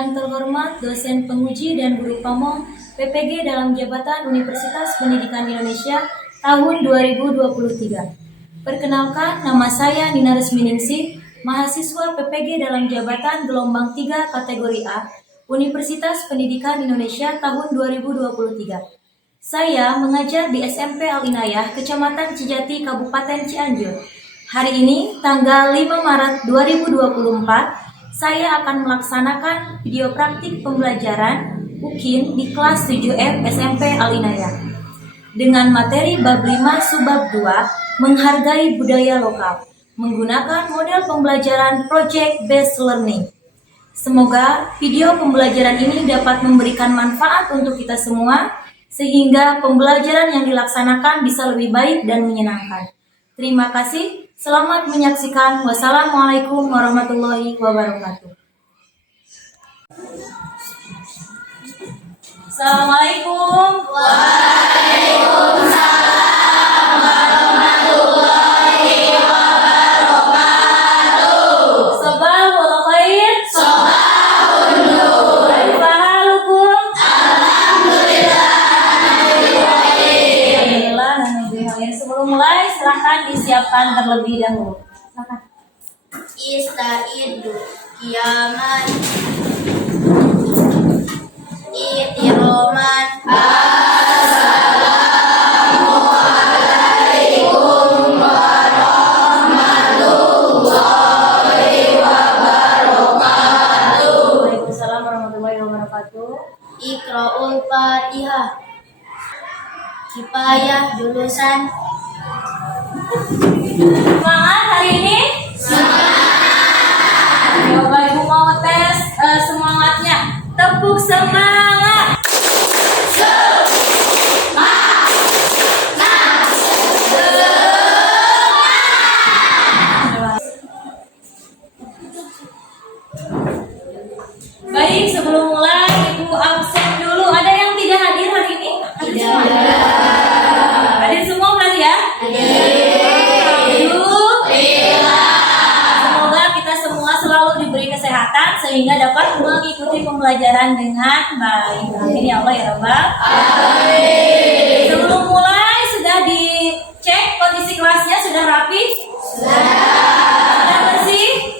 Yang terhormat dosen penguji dan guru pamong PPG dalam jabatan Universitas Pendidikan Indonesia tahun 2023. Perkenalkan, nama saya Nina Resminingsih, mahasiswa PPG dalam jabatan gelombang 3 kategori A, Universitas Pendidikan Indonesia tahun 2023. Saya mengajar di SMP Al-Inayah, Kecamatan Cijati, Kabupaten Cianjur. Hari ini, tanggal 5 Maret 2024, saya akan melaksanakan video praktik pembelajaran UKIN di kelas 7F SMP Al-Inayah dengan materi bab 5 subbab 2 menghargai budaya lokal menggunakan model pembelajaran Project Based Learning. Semoga video pembelajaran ini dapat memberikan manfaat untuk kita semua sehingga pembelajaran yang dilaksanakan bisa lebih baik dan menyenangkan. Terima kasih. Selamat menyaksikan. Wassalamualaikum warahmatullahi wabarakatuh. Assalamualaikum. Waalaikumsalam warahmatullahi wabarakatuh. Sabahul khair. Sabahun nur. Kaifa halukum? Alhamdulillah. Sebelum mulai, silahkan disiapkan terlebih dahulu. Silakan. Istaidu kiaman itiroman. Assalamualaikum warahmatullahi wabarakatuh. Waalaikumsalam warahmatullahi wabarakatuh. Iqra'ul Fatihah. Kifayah jurusan. Semangat hari ini? Semangat. Coba Ibu mau tes semangatnya. Tepuk semangat. Baik, sebelum mulai Ibu absen dulu. Ada yang tidak hadir hari ini? Hadir semua berarti ya? Semoga kita semua selalu diberi kesehatan sehingga dapat mengikuti pembelajaran dengan baik. Amin ya Allah ya Rabbal Alamin. Sebelum mulai sudah dicek kondisi kelasnya, sudah rapi? Sudah bersih?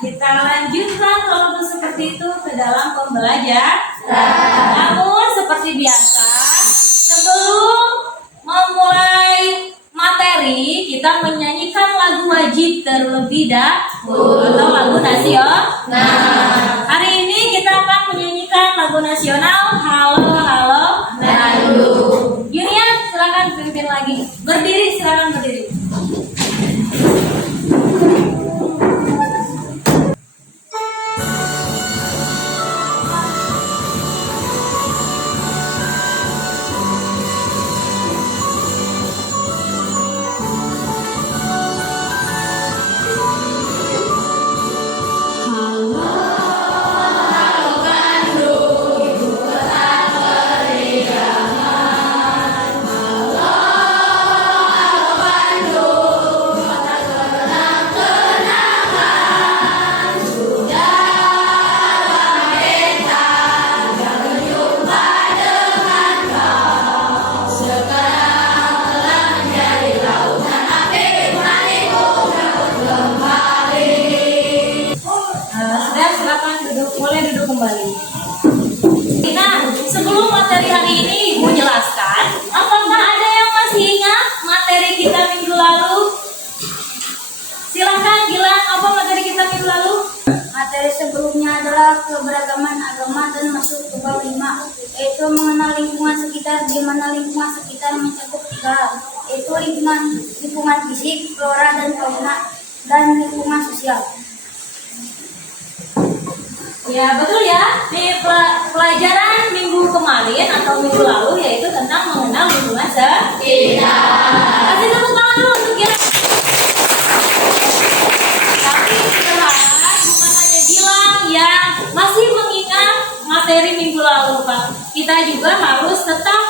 Kita lanjutkan kalau seperti itu ke dalam pembelajaran. Namun seperti biasa, sebelum memulai materi, kita menyanyikan lagu wajib terlebih dahulu atau lagu nasional. Hari ini kita akan menyanyikan lagu nasional Halo Halo Bandung. Yunia, silakan pimpin lagi. Berdiri, silakan berdiri. Kembali. Nah, sebelum materi hari ini Ibu jelaskan, apakah ada yang masih ingat materi kita minggu lalu? Silakan Gilang, apa materi kita minggu lalu? Materi sebelumnya adalah keberagaman agama dan masuk ke bab 5, yaitu mengenal lingkungan sekitar, di mana lingkungan sekitar mencakup 3 hal, yaitu lingkungan fisik, flora dan fauna, dan lingkungan sosial. Ya betul ya, di pelajaran minggu kemarin atau minggu lalu yaitu tentang mengenal lingkungan sekitar. Kasih tepuk tangan dulu untuk Gilang. Tapi terlihat bukan hanya Gilang yang masih mengingat materi minggu lalu, Pak. Kita juga harus tetap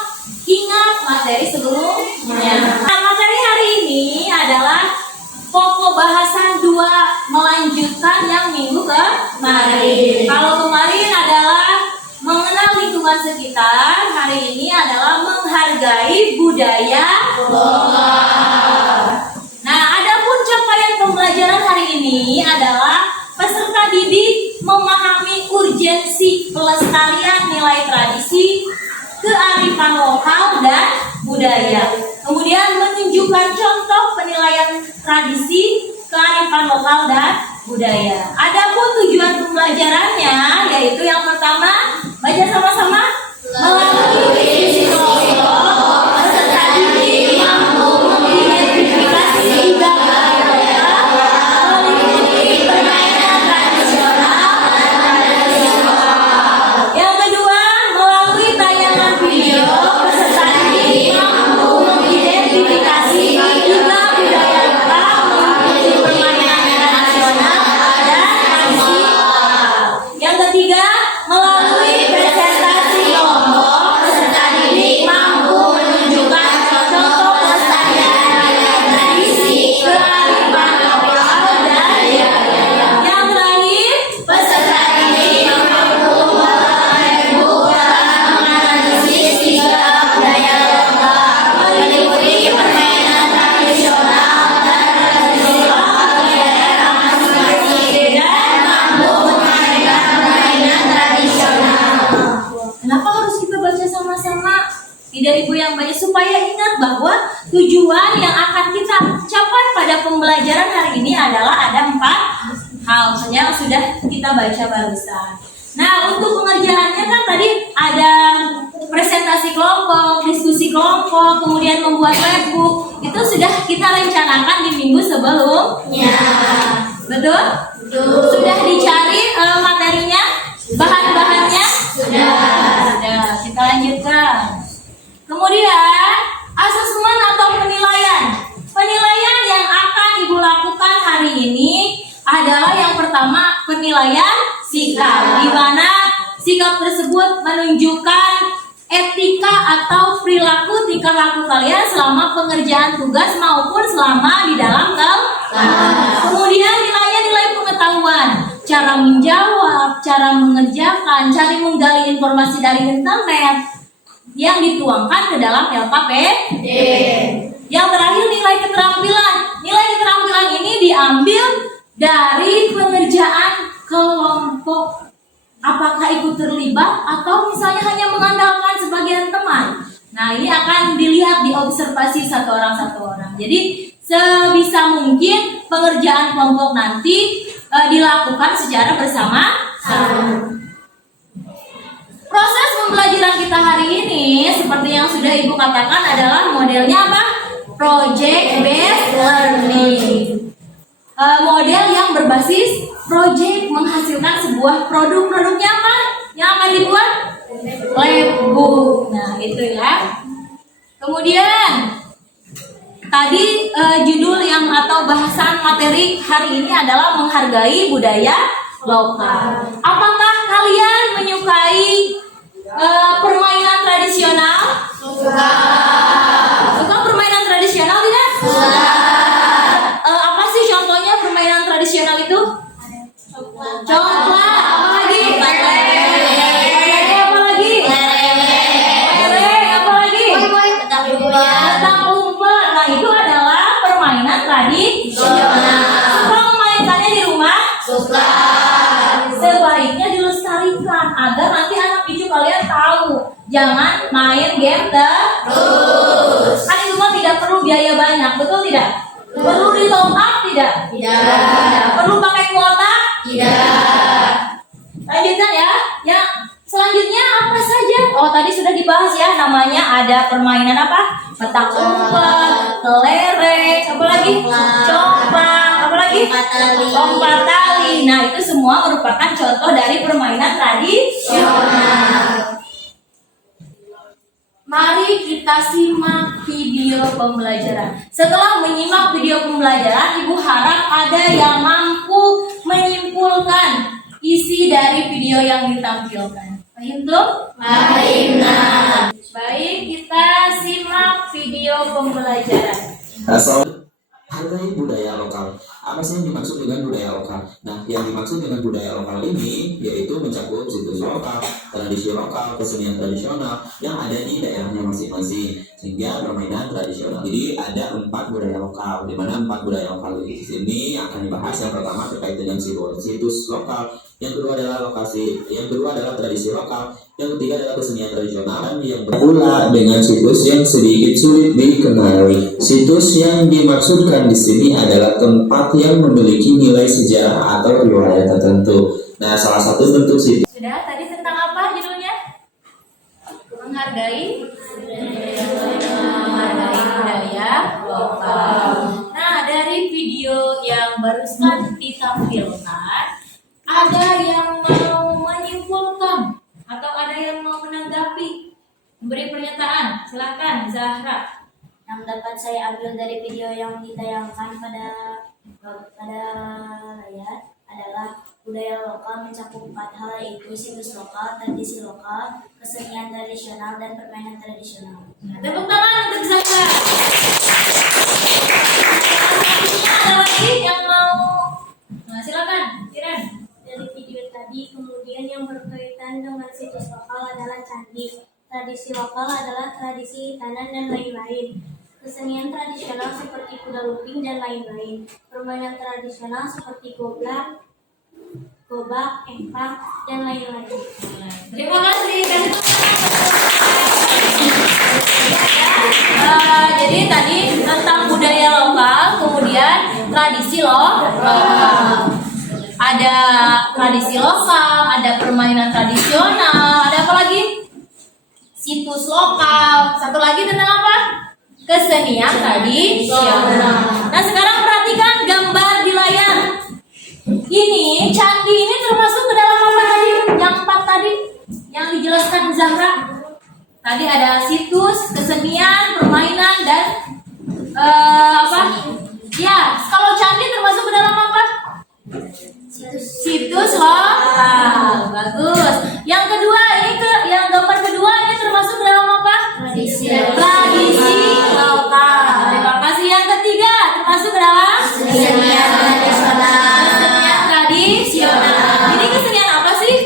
ingat materi sebelumnya. Nah, materi hari ini adalah pokok bahasan 2 melanjutkan yang minggu kemarin. Kalau kemarin adalah mengenal lingkungan sekitar, hari ini adalah menghargai budaya lokal. Nah, adapun capaian pembelajaran hari ini adalah peserta didik memahami urgensi pelestarian nilai tradisi, kearifan lokal dan budaya. Kemudian menunjukkan contoh penilaian tradisi, kearifan lokal dan budaya. Adapun tujuan pembelajarannya yaitu yang pertama, baca sama-sama, melalui visi kelompok peserta didik mampu mengidentifikasi budaya, mengikuti permainan tradisional dan tradisional. Yang kedua, melalui tayangan video peserta didik mampu mengidentifikasi juga budaya lokal, mengikuti permainan tradisional dan tradisional. Yang ketiga, melalui presentasi kelompok peserta didik mampu menunjukkan contoh pelestarian tradisi, kearifan lokal dan budaya. Yang terakhir, peserta didik mampu memperkenalkan tradisi dan budaya lokal, mengikuti permainan tradisional dan tradisional daerah masing-masing dan mampu memainkan permainan tradisional. Kenapa harus kita baca sama-sama? Tidak Ibu yang baca supaya ingat bahwa tujuan yang akan kita capai pada pembelajaran hari ini adalah ada 4 hal yang sudah kita baca barusan. Nah, untuk pengerjaannya kan tadi ada presentasi kelompok, diskusi kelompok, kemudian membuat webbook. Itu sudah kita rencanakan di minggu sebelumnya. Betul? Sudah dicari materinya, bahan-bahannya? Sudah. Kita lanjutkan. Kemudian asesmen atau penilaian. Penilaian yang akan Ibu lakukan hari ini adalah yang pertama penilaian sikap, di mana sikap tersebut menunjukkan etika atau perilaku tingkah laku kalian selama pengerjaan tugas maupun selama di dalam kelas. Kemudian nilai pengetahuan, cara menjawab, cara mengerjakan, cara menggali informasi dari internet yang dituangkan ke dalam LKPD. Yang terakhir nilai keterampilan. Nilai keterampilan ini diambil dari pengerjaan kelompok. Apakah ikut terlibat atau misalnya hanya mengandalkan sebagian teman. Nah, ini akan dilihat di observasi satu orang. Jadi sebisa mungkin pengerjaan kelompok nanti dilakukan secara bersama-sama. Proses pembelajaran kita hari ini seperti yang sudah Ibu katakan adalah modelnya apa? Project based learning. Model yang berbasis project menghasilkan sebuah produk. Produknya apa? Yang akan dibuat? Labbook. Nah, itu ya. Kemudian tadi judul yang atau bahasan materi hari ini adalah menghargai budaya lokal. Apakah kalian menyukai permainan tradisional? Suka. Suka permainan tradisional tidak? Suka. Apa sih contohnya permainan tradisional itu? Congklak. Apa lagi? Apa lagi? Lere. Apa lagi? Petang umpet. Nah, itu adalah permainan tradisional. Suka memainkannya di rumah? Suka. Sebaiknya dilestarikan agar nanti anak cucu kalian tahu, jangan main game terus. Kan itu mah tidak perlu biaya banyak, betul tidak? Perlu di top up tidak? Tidak. Perlu pakai kuota? Tidak. Lanjutkan ya. Ya, selanjutnya apa saja? Oh, tadi sudah dibahas ya, namanya ada permainan apa? Petak umpet, kelereng, apa lagi? Congklak, apa lagi? Lompat tali. Nah, itu semua merupakan contoh dari permainan tradisional. Mari kita simak video pembelajaran. Setelah menyimak video pembelajaran, Ibu harap ada yang mampu menyimpulkan isi dari video yang ditampilkan. Paham tuh? Paham. Baik, kita simak video pembelajaran. Hargai budaya lokal. Apa sih yang dimaksud dengan budaya lokal? Nah, yang dimaksud dengan budaya lokal ini yaitu mencakup situs lokal, tradisi lokal, kesenian tradisional yang ada di daerahnya masing-masing, sehingga permainan tradisional. Jadi ada 4 budaya lokal, di mana 4 budaya lokal di sini akan dibahas. Yang pertama terkait dengan situs lokal, yang kedua adalah tradisi lokal, yang ketiga adalah kesenian tradisional, dan yang pula dengan situs yang sedikit sulit dikenali. Situs yang dimaksudkan di sini adalah tempat yang memiliki nilai sejarah atau riwayat tertentu. Nah, salah satu bentuk situs. Sudah, tadi tentang apa judulnya? Menghargai budaya lokal. Nah, dari video yang barusan ditampilkan, ada yang mau menyimpulkan atau ada yang mau menanggapi, memberi pernyataan. Silakan, Zahra. Yang dapat saya ambil dari video yang ditayangkan pada layar adalah budaya lokal mencakup 4 hal, yaitu situs lokal, tradisi lokal, kesenian tradisional, dan permainan tradisional. Tepuk tangan untuk Zahra. Selanjutnya ada lagi yang mau. Nah, silakan, Kiran. Dari video tadi, kemudian yang berkaitan dengan situs lokal adalah candi, tradisi lokal adalah tradisi tanah dan lain-lain, kesenian tradisional seperti kuda lumping dan lain-lain, permainan tradisional seperti gobak, empang, dan lain-lain. Terima kasih. Jadi tadi tentang budaya lokal, kemudian tradisi lokal. Ada tradisi lokal, ada permainan tradisional, ada apa lagi? Situs lokal. Satu lagi tentang apa? Kesenian tradisional. Nah, sekarang perhatikan gambar di layar. Ini candi ini termasuk ke dalam apa tadi? Yang 4 tadi yang dijelaskan Zahra. Tadi ada situs, kesenian, permainan, dan apa? Ya, kalau candi termasuk ke dalam apa? Situs lokal. Bagus. Yang kedua ini yang gambar kedua ini termasuk ke dalam apa? Tradisi lokal. Terima kasih. Yang ketiga termasuk ke dalam Kesenian tradisional. kesenian tradisional. Ini kesenian apa sih?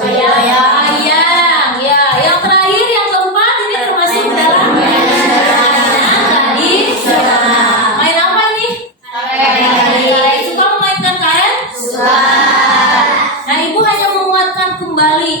Wayang. Ya. Yang terakhir yang keempat ini termasuk ke dalam kesenian tradisional. Main apa ini? Karet. Suka memainkan karet? Nah, Ibu hanya menguatkan kembali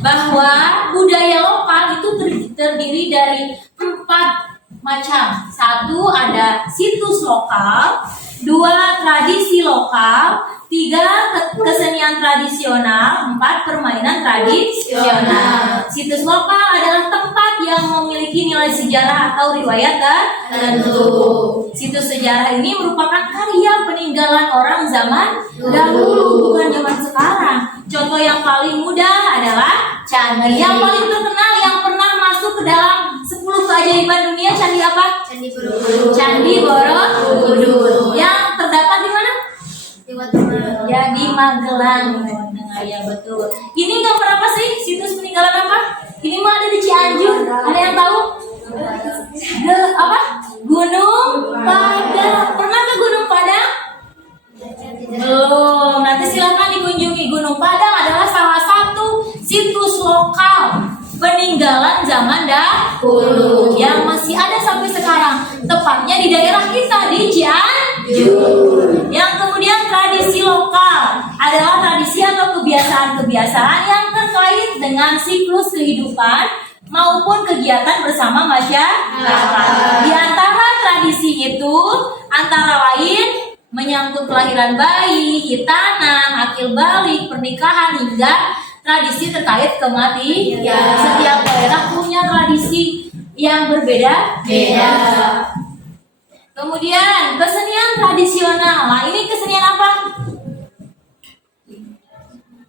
bahwa budaya lokal itu terdiri dari 4 macam. 1 ada situs lokal, 2 tradisi lokal, 3 kesenian tradisional, 4 permainan tradisional. Situs lokal adalah tempat yang memiliki nilai sejarah atau riwayat tertentu. Situs sejarah ini merupakan karya peninggalan orang zaman dahulu, bukan zaman sekarang. Contoh yang paling mudah adalah candi. Yang paling terkenal yang pernah masuk ke dalam 10 keajaiban dunia, candi apa? Candi Borobudur. Yang terdapat di mana? Ya, di Magelang. Ya, betul. Ini gambar apa sih? Situs peninggalan apa? Ini mah ada di Cianjur. Ada yang tahu? Apa? Gunung Padang. Pernah ke Gunung Padang? Belum. Nanti silakan dikunjungi. Gunung Padang adalah salah satu situs lokal peninggalan zaman dahulu yang masih ada sampai sekarang, tepatnya di daerah kita di Cianjur. Yang kemudian tradisi lokal adalah tradisi atau kebiasaan-kebiasaan yang terkait dengan siklus kehidupan maupun kegiatan bersama masyarakat. Di antara tradisi itu antara lain menyangkut kelahiran bayi, hitanan, akil balik, pernikahan, hingga tradisi terkait kematian. Setiap daerah punya tradisi yang berbeda-beda. Kemudian kesenian tradisional. Nah, ini kesenian apa?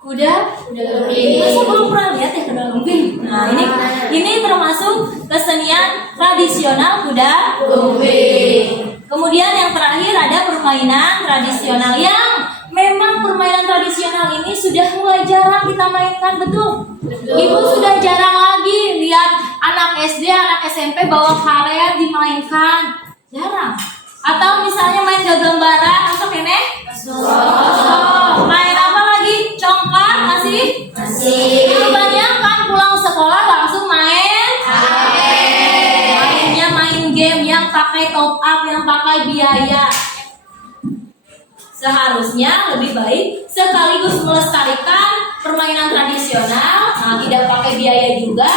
Kuda lumping. Masa belum pernah lihat ya kuda lumping? Nah, ini termasuk kesenian tradisional kuda lumping. Kemudian yang terakhir ada permainan tradisional yang memang permainan tradisional ini sudah mulai jarang kita mainkan, betul? Ibu sudah jarang lagi lihat anak SD, anak SMP bawa karet dimainkan, jarang. Atau misalnya main gagambaran Kebanyakan pulang sekolah langsung main. Mainnya main game yang pakai top up, yang pakai biaya. Seharusnya lebih baik sekaligus melestarikan permainan tradisional, tidak pakai biaya juga.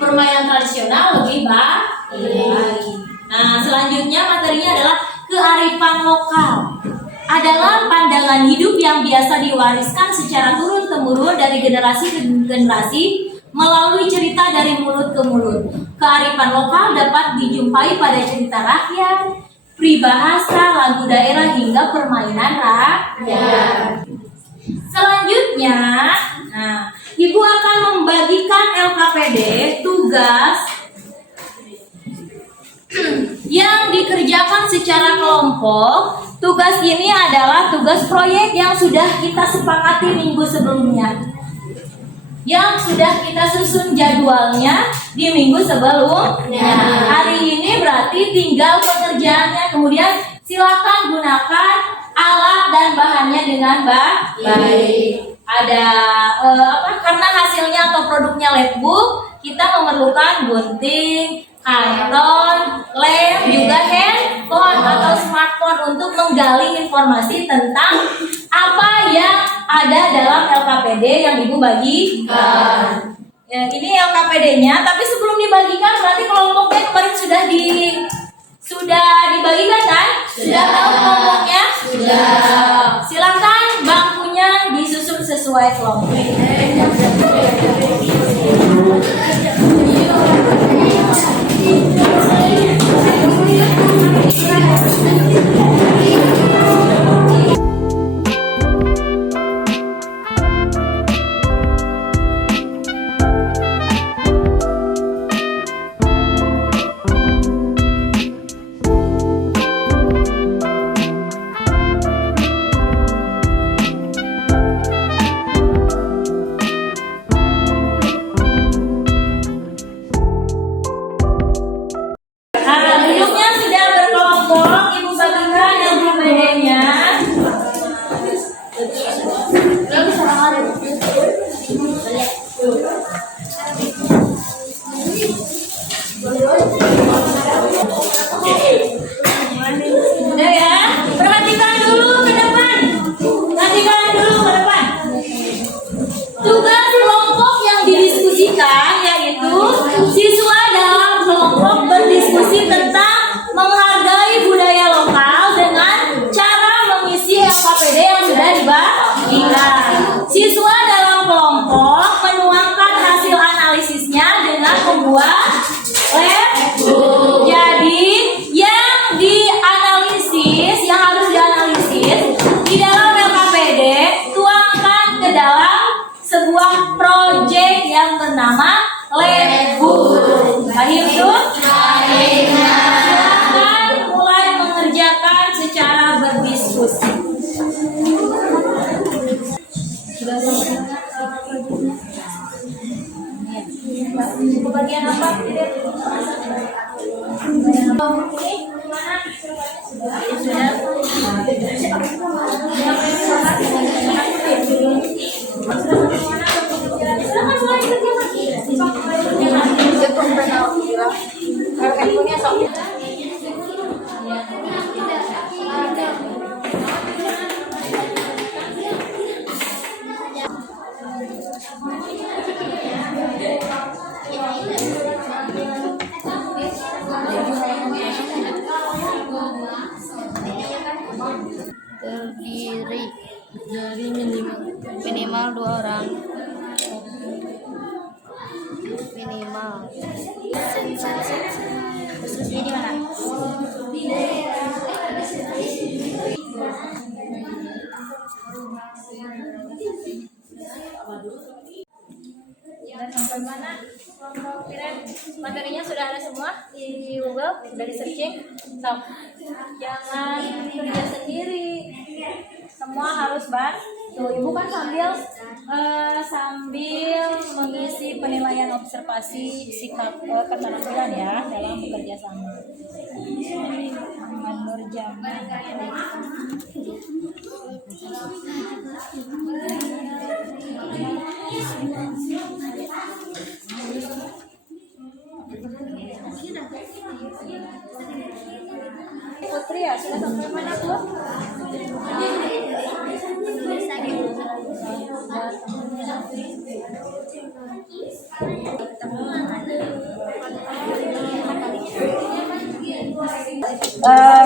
Permainan tradisional lebih baik. Nah, selanjutnya materinya adalah kearifan lokal. Adalah pandangan hidup yang biasa diwariskan secara turun-temurun dari generasi ke generasi melalui cerita dari mulut ke mulut. Kearifan lokal dapat dijumpai pada cerita rakyat, peribahasa, lagu daerah, hingga permainan rakyat. Selanjutnya, Ibu akan membagikan LKPD tugas yang dikerjakan secara kelompok. Tugas ini adalah tugas proyek yang sudah kita sepakati minggu sebelumnya, yang sudah kita susun jadwalnya di minggu sebelumnya. Hari ini berarti tinggal pengerjaannya. Kemudian silakan gunakan alat dan bahannya dengan baik. Ada karena hasilnya atau produknya letbook, kita memerlukan gunting, karton, lem, juga handphone atau smartphone untuk menggali informasi tentang apa yang ada dalam LKPD yang Ibu bagikan. Ya, ini LKPD-nya, tapi sebelum dibagikan berarti kelompoknya kemarin sudah dibagikan kan? Sudah tahu kelompoknya? Sudah. Silakan bangkunya disusun sesuai kelompok. Duduknya sudah berkelompok, Ibu bagikan LKPD-nya. Udah ya, perhatikan dulu ke depan. Tugas kelompok yang didiskusikan yaitu siswa dalam kelompok berdiskusi tentang menghargai budaya lokal dengan cara mengisi LKPD yang sudah dibagikan. Siswa dalam kelompok menuangkan hasil analisisnya dengan membuat letbook. Jadi yang harus dianalisis di dalam LKPD tuangkan ke dalam sebuah proyek yang bernama letbook. Paham tuh? Silakan mulai mengerjakan secara berdiskusi. Bagian apa? Terdiri dari minimal 2 orang. Minimal. Jadi mana? Dan sampai mana? Materinya sudah ada semua di Google, dari searching. So, jangan kerja sendiri. Semua harus bantu. Ibu kan sambil mengisi penilaian observasi sikap keterampilan ya dalam bekerja sama. Nur Jamal. Putri ya, sudah sampai mana tuh?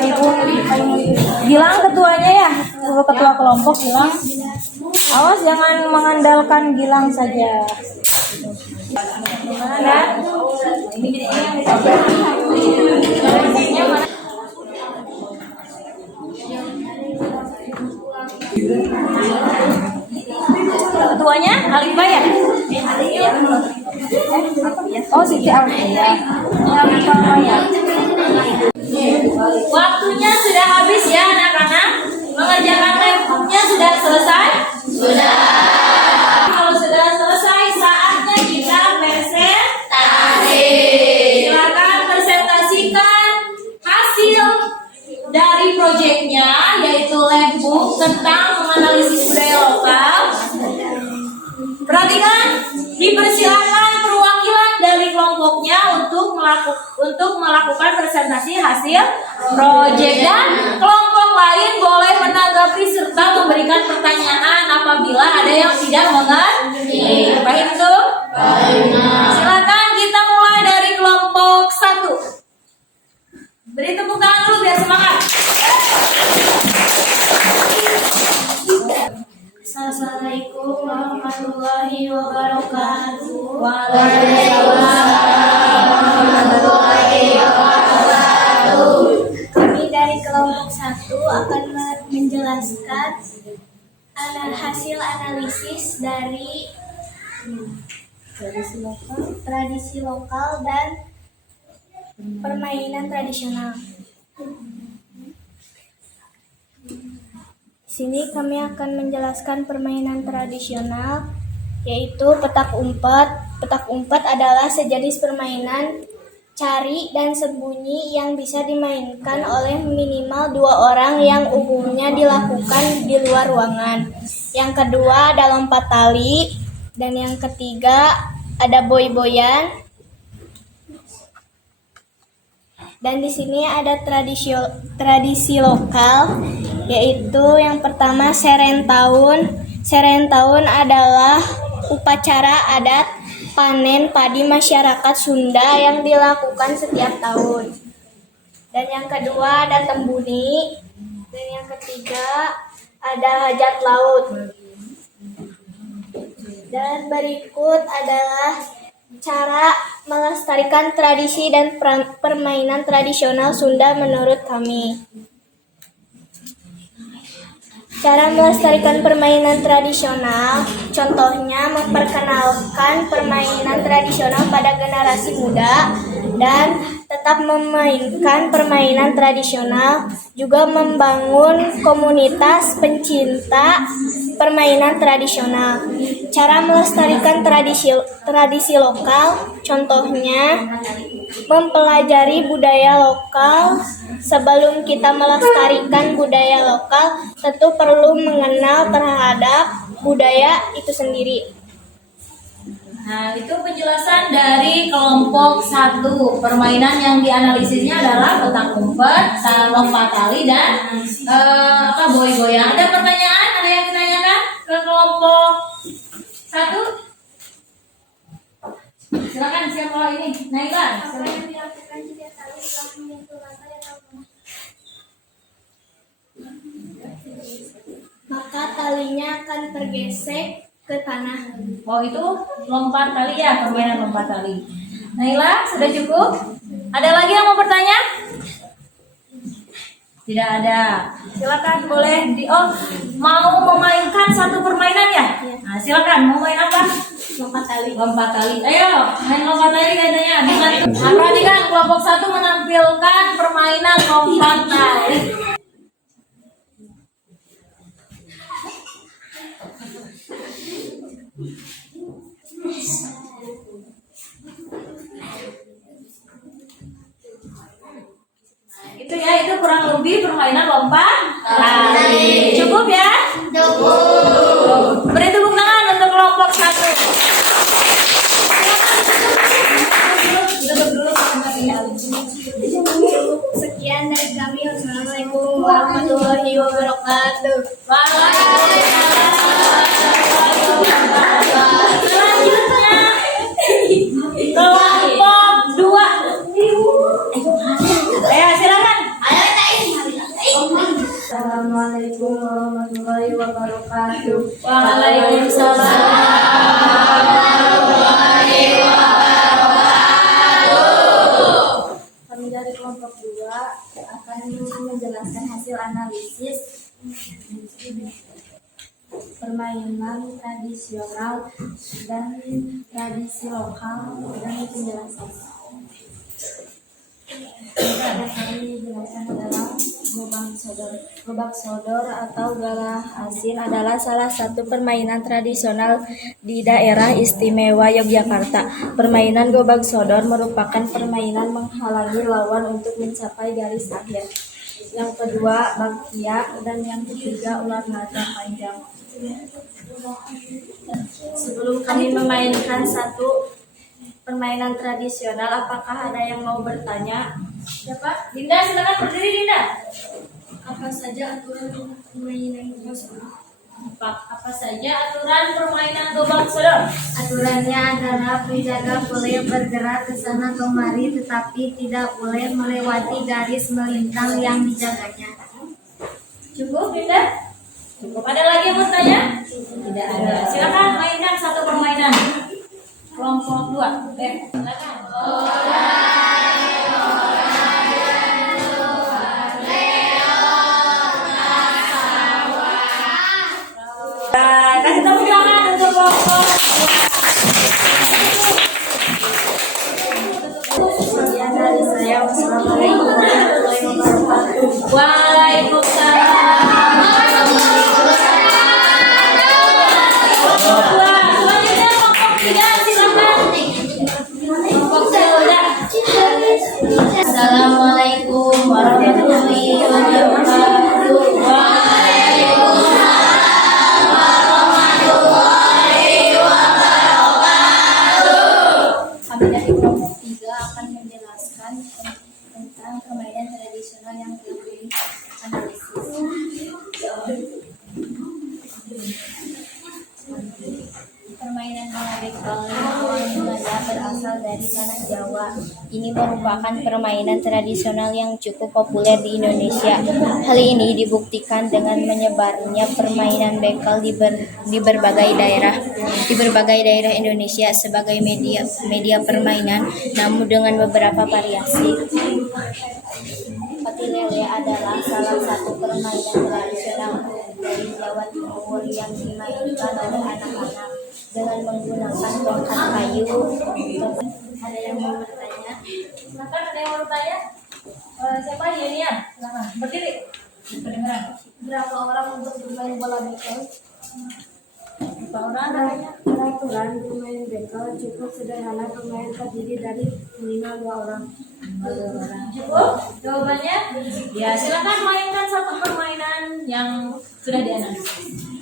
Ibu Gilang ketuanya ya, Ibu ketua kelompok Gilang. Awas jangan mengandalkan Gilang saja. Gimana? Ketuanya Alifah ya? Oh, Siti Alifah. Waktunya sudah habis ya anak-anak. Mengerjakan labnya sudah selesai? Sudah. Kalau sudah selesai, saatnya kita presentasi. Silakan presentasikan hasil dari proyeknya, yaitu labbook tentang menganalisis budaya lokal. Perhatikan, dipersilakan perwakilan dari kelompoknya untuk melakukan presentasi hasil proyek, dan kelompok lain boleh menanggapi serta memberikan pertanyaan apabila ada yang tidak mengerti. Paham itu? Silakan kita mulai dari kelompok 1. Beri tepuk tangan dulu biar semangat. Assalamualaikum warahmatullahi wabarakatuh. Waalaikumsalam warahmatullahi wabarakatuh. Kami dari kelompok 1 akan menjelaskan hasil analisis dari tradisi lokal dan permainan tradisional. Di sini kami akan menjelaskan permainan tradisional, yaitu petak umpet. Petak umpet adalah sejenis permainan cari dan sembunyi yang bisa dimainkan oleh minimal 2 orang yang umumnya dilakukan di luar ruangan. Yang kedua ada lompat tali, dan yang ketiga ada boy-boyan. Dan di sini ada tradisi lokal, yaitu yang pertama Serentahun. Serentahun adalah upacara adat panen padi masyarakat Sunda yang dilakukan setiap tahun. Dan yang kedua ada Tembuni. Dan yang ketiga ada hajat laut. Dan berikut adalah cara melestarikan tradisi dan permainan tradisional Sunda menurut kami. Cara melestarikan permainan tradisional, contohnya memperkenalkan permainan tradisional pada generasi muda dan tetap memainkan permainan tradisional, juga membangun komunitas pencinta permainan tradisional. Cara melestarikan tradisi lokal, contohnya mempelajari budaya lokal. Sebelum kita melestarikan budaya lokal, tentu perlu mengenal terhadap budaya itu sendiri. Nah, itu penjelasan dari kelompok 1. Permainan yang dianalisisnya adalah petak umpet, lompat tali, dan boy-boyan. Ada pertanyaan? Ada yang ditanyakan ke kelompok 1? Silakan, siapa ini? Naila. Maka talinya akan tergesek ke tanah. Oh, itu lompat tali ya, permainan lompat tali. Naila, sudah cukup? Ada lagi yang mau bertanya? Tidak ada. Silakan, boleh mau memainkan satu permainan ya? Nah, silakan, mau main apa? Lompat tali. Lompat tali. Ayo, main lompat tali katanya. Nah, perhatikan kelompok 1 menampilkan permainan lompat tali. Itu ya, itu kurang lebih permainan lompat tali. Cukup ya? Cukup. Beri tepuk tangan untuk kelompok 1. Duduk dulu. wabarakatuh. Selanjutnya kelompok 2. Ayo silakan. Assalamualaikum warahmatullahi wabarakatuh. Waalaikumsalam. Kami dari kelompok 2 akan menjelaskan hasil analisis permainan tradisional dan tradisi lokal dan penjelasan. Yang kami jelaskan adalah gobak sodor atau galah asin adalah salah satu permainan tradisional di daerah istimewa Yogyakarta. Permainan gobak sodor merupakan permainan menghalangi lawan untuk mencapai garis akhir. Yang kedua bakya dan yang ketiga ular naga panjang. Sebelum kami memainkan satu permainan tradisional, apakah ada yang mau bertanya? Siapa? Dinda, silakan berdiri Dinda. Apa saja aturan permainan gobak sodor? Apa saja aturan permainan gobak sodor? Aturannya adalah penjaga boleh bergerak ke sana kemari tetapi tidak boleh melewati garis melintang yang dijaganya. Cukup Dinda? Cukup. Ada lagi yang bertanya? Tidak ada. Silakan mainkan satu permainan. Kelompok 2. Silakan. Kasih tepuk tangan untuk kelompok 2. Sekian dari saya. Wassalamualaikum warahmatullahi wabarakatuh. Waalaikumsalam. Selanjutnya kelompok 3, silakan. Kelompok 3. Assalamualaikum warahmatullahi wabarakatuh. Kami dari kelompok 3 akan menjelaskan tentang permainan tradisional yang telah dianalisis. Permainan bola bekel awal mulanya berasal dari tanah Jawa. Ini merupakan permainan tradisional yang cukup populer di Indonesia. Hal ini dibuktikan dengan menyebarnya permainan bekel di berbagai daerah Indonesia sebagai media permainan, namun dengan beberapa variasi. Pati lele adalah salah satu permainan tradisional dari Jawa Timur yang dimainkan oleh anak-anak dengan menggunakan tongkat kayu. Ada yang mau bertanya? Silakan, ada yang mau bertanya? Siapa? Yenian. Silakan. Berdiri. Kedengaran. Berapa orang untuk bermain bola bekel? Berapa orang namanya? Peraturan bermain bekel cukup sederhana. Pemain terdiri dari minimal 2 orang. Cukup? Jawabannya? Ya, silakan mainkan satu permainan yang sudah dianalisis.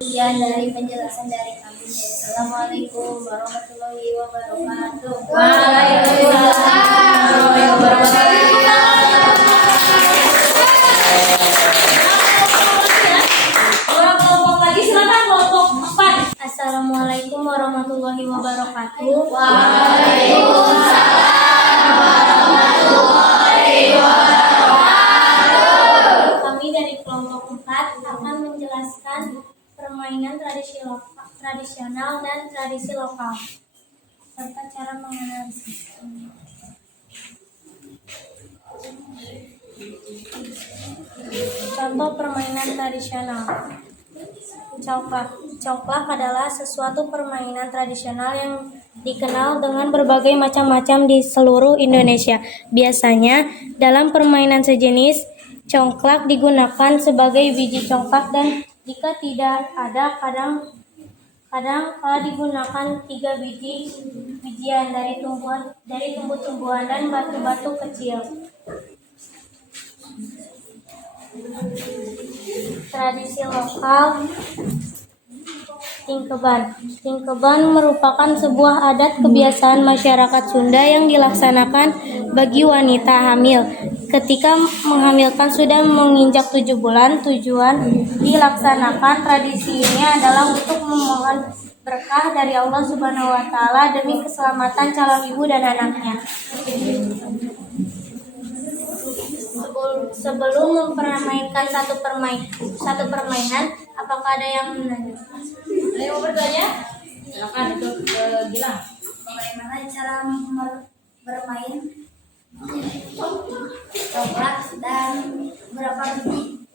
Sekian dari penjelasan dari kami. Assalamualaikum warahmatullahi wabarakatuh. Waalaikumsalam warahmatullahi wabarakatuh. Dua kelompok lagi, silakan kelompok 4. Assalamualaikum warahmatullahi wabarakatuh. Kami dari kelompok 4 akan menjelaskan permainan tradisional dan tradisi lokal serta cara menganalisis. Contoh permainan tradisional. Congklak adalah sesuatu permainan tradisional yang dikenal dengan berbagai macam-macam di seluruh Indonesia. Biasanya dalam permainan sejenis, congklak digunakan sebagai biji congklak dan jika tidak ada kadang kala digunakan 3 bijian dari tumbuh-tumbuhan dan batu-batu kecil. Tradisi lokal Singkeban. Singkeban merupakan sebuah adat kebiasaan masyarakat Sunda yang dilaksanakan bagi wanita hamil. Ketika menghamilkan sudah menginjak 7 bulan, tujuan dilaksanakan tradisi ini adalah untuk memohon berkah dari Allah Subhanahu wa taala demi keselamatan calon ibu dan anaknya. Sebelum mempermainkan satu permainan, apakah ada yang menanya? Ada yang mau bertanya? Silakan untuk Gilang. Bagaimana cara bermain coklat dan berapa biji?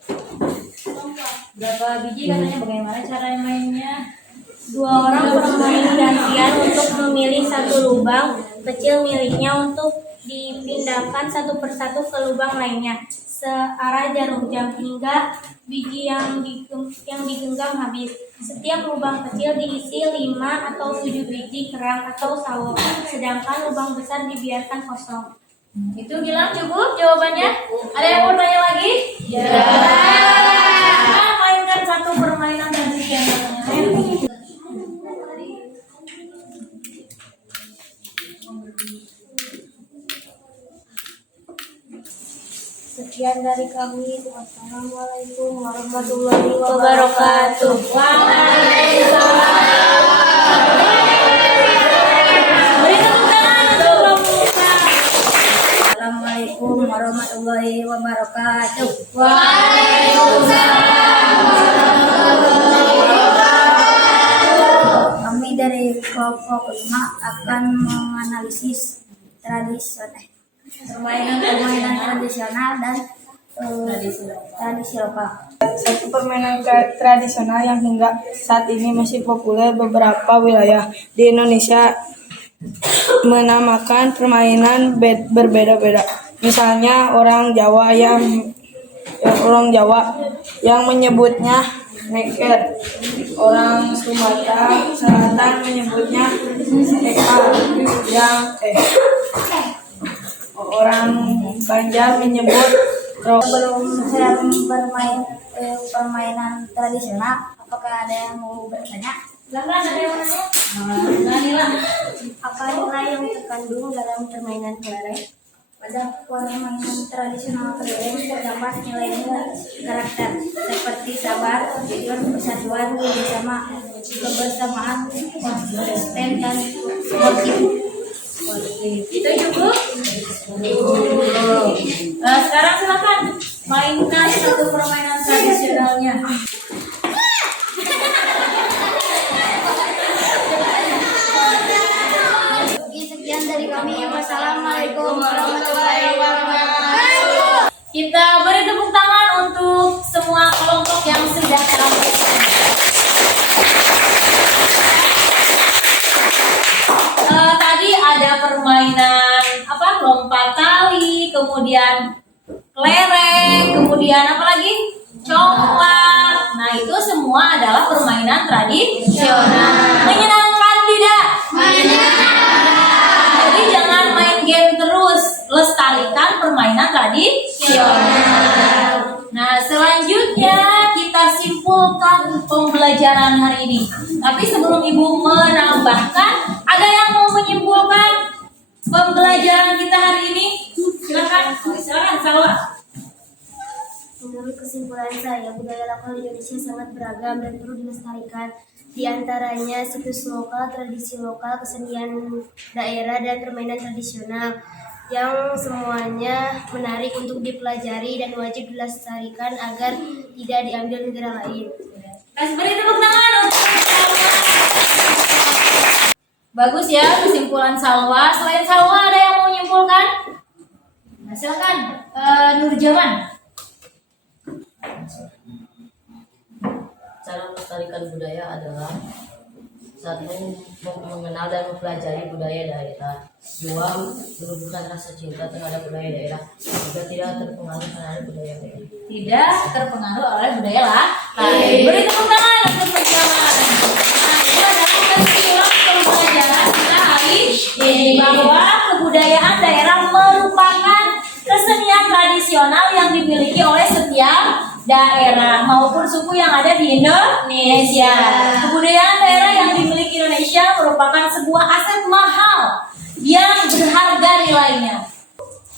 Berapa biji katanya, bagaimana cara mainnya? 2 orang bermain gantian untuk memilih satu lubang kecil miliknya untuk dipindahkan satu persatu ke lubang lainnya searah jarum jam hingga biji yang digenggam habis. Setiap lubang kecil diisi 5 atau 7 biji kerang atau sawo, sedangkan lubang besar dibiarkan kosong. Itu Gilang cukup jawabannya? Ada yang mau tanya lagi? Ya. Nah, mainkan satu permainan tradisional. Sekian dari kami. Wassalamualaikum warahmatullahi wabarakatuh. Assalamualaikum warahmatullahi wabarakatuh. Kami dari kelompok 5 akan menganalisis permainan tradisional dan tradisi lokal. Satu permainan tradisional yang hingga saat ini masih populer beberapa wilayah di Indonesia menamakan permainan berbeda-beda. Misalnya orang Jawa yang menyebutnya neket, orang Sumatera Selatan menyebutnya eka, orang Banjar menyebut Sebelum saya bermain permainan tradisional, apakah ada yang mau bertanya? Silakan, ada yang mau nanya? Apa nilai yang terkandung dalam permainan kelereng? Pada permainan tradisional kelereng terdapat nilai-nilai karakter seperti sabar, jujur, persatuan, kebersamaan, konsisten, dan sportif. Itu cukup? Sekarang silakan mainkan satu permainan tradisionalnya. Sekian dari kami. Wassalamualaikum warahmatullahi wabarakatuh. Kita beri tepuk tangan untuk semua kelompok yang sudah tampil. Tadi ada permainan lompat tali, kemudian kelereng, kemudian apa lagi? Coklat. Nah, itu semua adalah permainan tradisional. Menyenangkan tidak? Jadi jangan main game terus, lestarikan permainan tradisional. Nah, selanjutnya kita simpulkan pembelajaran hari ini. Tapi sebelum Ibu menambahkan, ada yang mau menyimpulkan pembelajaran kita hari ini? Silakan Salwa. Menurut kesimpulan saya, budaya lokal Indonesia sangat beragam dan perlu dilestarikan. Di antaranya situs lokal, tradisi lokal, kesenian daerah, dan permainan tradisional yang semuanya menarik untuk dipelajari dan wajib dilestarikan agar tidak diambil negara lain. Kasih beri tepuk tangan untuk Salwa. Bagus ya kesimpulan Salwa. Selain Salwa ada yang mau menyimpulkan? Nah, silakan Nurjaman. Cara melestarikan budaya adalah 1. Mengenal dan mempelajari budaya daerah. 2. Menumbuhkan rasa cinta terhadap budaya daerah. 3. Tidak terpengaruh terhadap budaya daerah. Tidak terpengaruh oleh budaya lain. Beri tepuk tangan untuk Nurjaman. Nah, itu adalah kesimpulan pembelajaran kita hari ini, bahwa kebudayaan daerah merupakan kesenian tradisional yang dimiliki oleh setiap daerah maupun suku yang ada di Indonesia. Kebudayaan daerah Indonesia merupakan sebuah aset mahal yang berharga nilainya.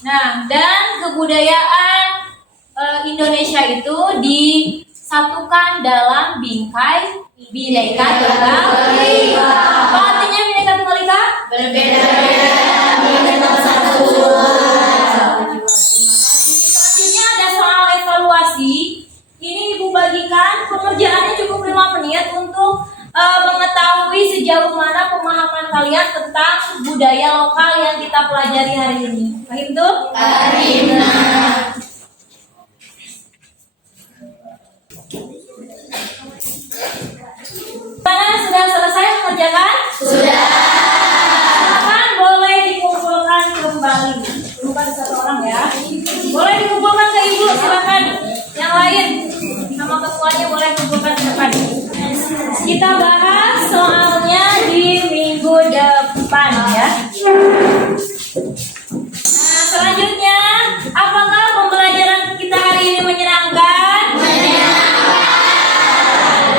Nah, dan kebudayaan Indonesia itu disatukan dalam bingkai Bhinneka Tunggal Ika. Apa artinya Bhinneka Tunggal Ika? Berbeda-beda satu. Selanjutnya ada soal evaluasi. Ini Ibu bagikan, pengerjaannya cukup 5 menit untuk mengetahui sejauh mana pemahaman kalian tentang budaya lokal yang kita pelajari hari ini. Paham tuh? Mana sudah selesai mengerjakan? Sudah. Silakan boleh dikumpulkan kembali. Bukan satu orang ya. Boleh dikumpulkan ke Ibu, silakan. Yang lain, nama ketuanya boleh kumpulkan ke depan. Kita bahas soalnya di minggu depan ya. Nah, selanjutnya, apakah pembelajaran kita hari ini menyenangkan?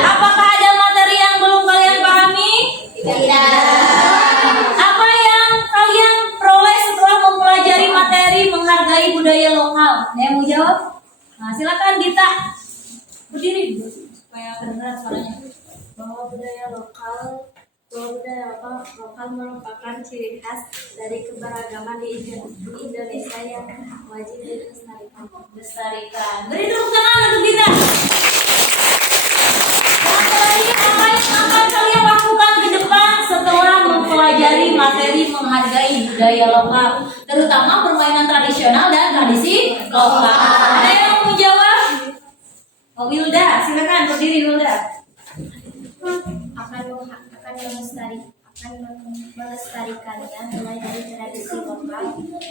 Apakah ada materi yang belum kalian pahami? Tidak. Apa yang kalian peroleh setelah mempelajari materi menghargai budaya lokal? Ada yang mau jawab? Nah, silakan Dita. Berdiri dulu supaya kedengaran suaranya. Bahwa budaya lokal merupakan ciri khas dari keberagaman di Indonesia yang wajib dilestarikan. Beri tepuk tangan untuk Dita. Lagi apa yang akan kalian lakukan ke depan setelah mempelajari materi menghargai budaya lokal, terutama permainan tradisional dan tradisi lokal? Ada yang mau jawab? Oh, Wilda, silakan berdiri Wilda. akan melestarikannya mulai dari tradisi lokal,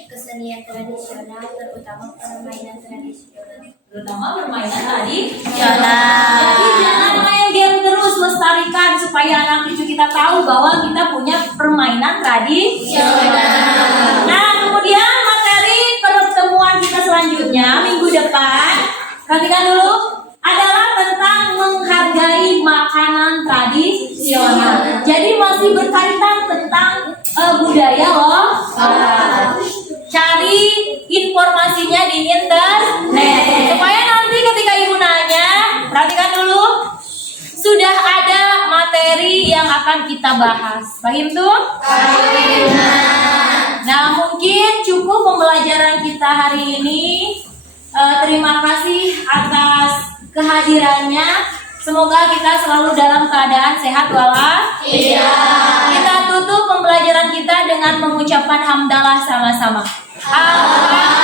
kesenian tradisional, terutama permainan tradisional. Jadi jangan main game terus, lestarikan supaya anak cucu kita tahu bahwa kita punya permainan tradisional. Nah, kemudian materi pertemuan kita selanjutnya minggu depan, perhatikan dulu, adalah tentang menghargai makanan tradisional. Jadi masih berkaitan tentang budaya loh. Cari informasinya di internet supaya nanti ketika ibu nanya, perhatikan dulu, sudah ada materi yang akan kita bahas. Paham tuh? Nah, mungkin cukup pembelajaran kita hari ini. Terima kasih atas kehadirannya. Semoga kita selalu dalam keadaan sehat walafiat. Kita tutup pembelajaran kita dengan mengucapkan hamdalah sama-sama. Alhamdulillah.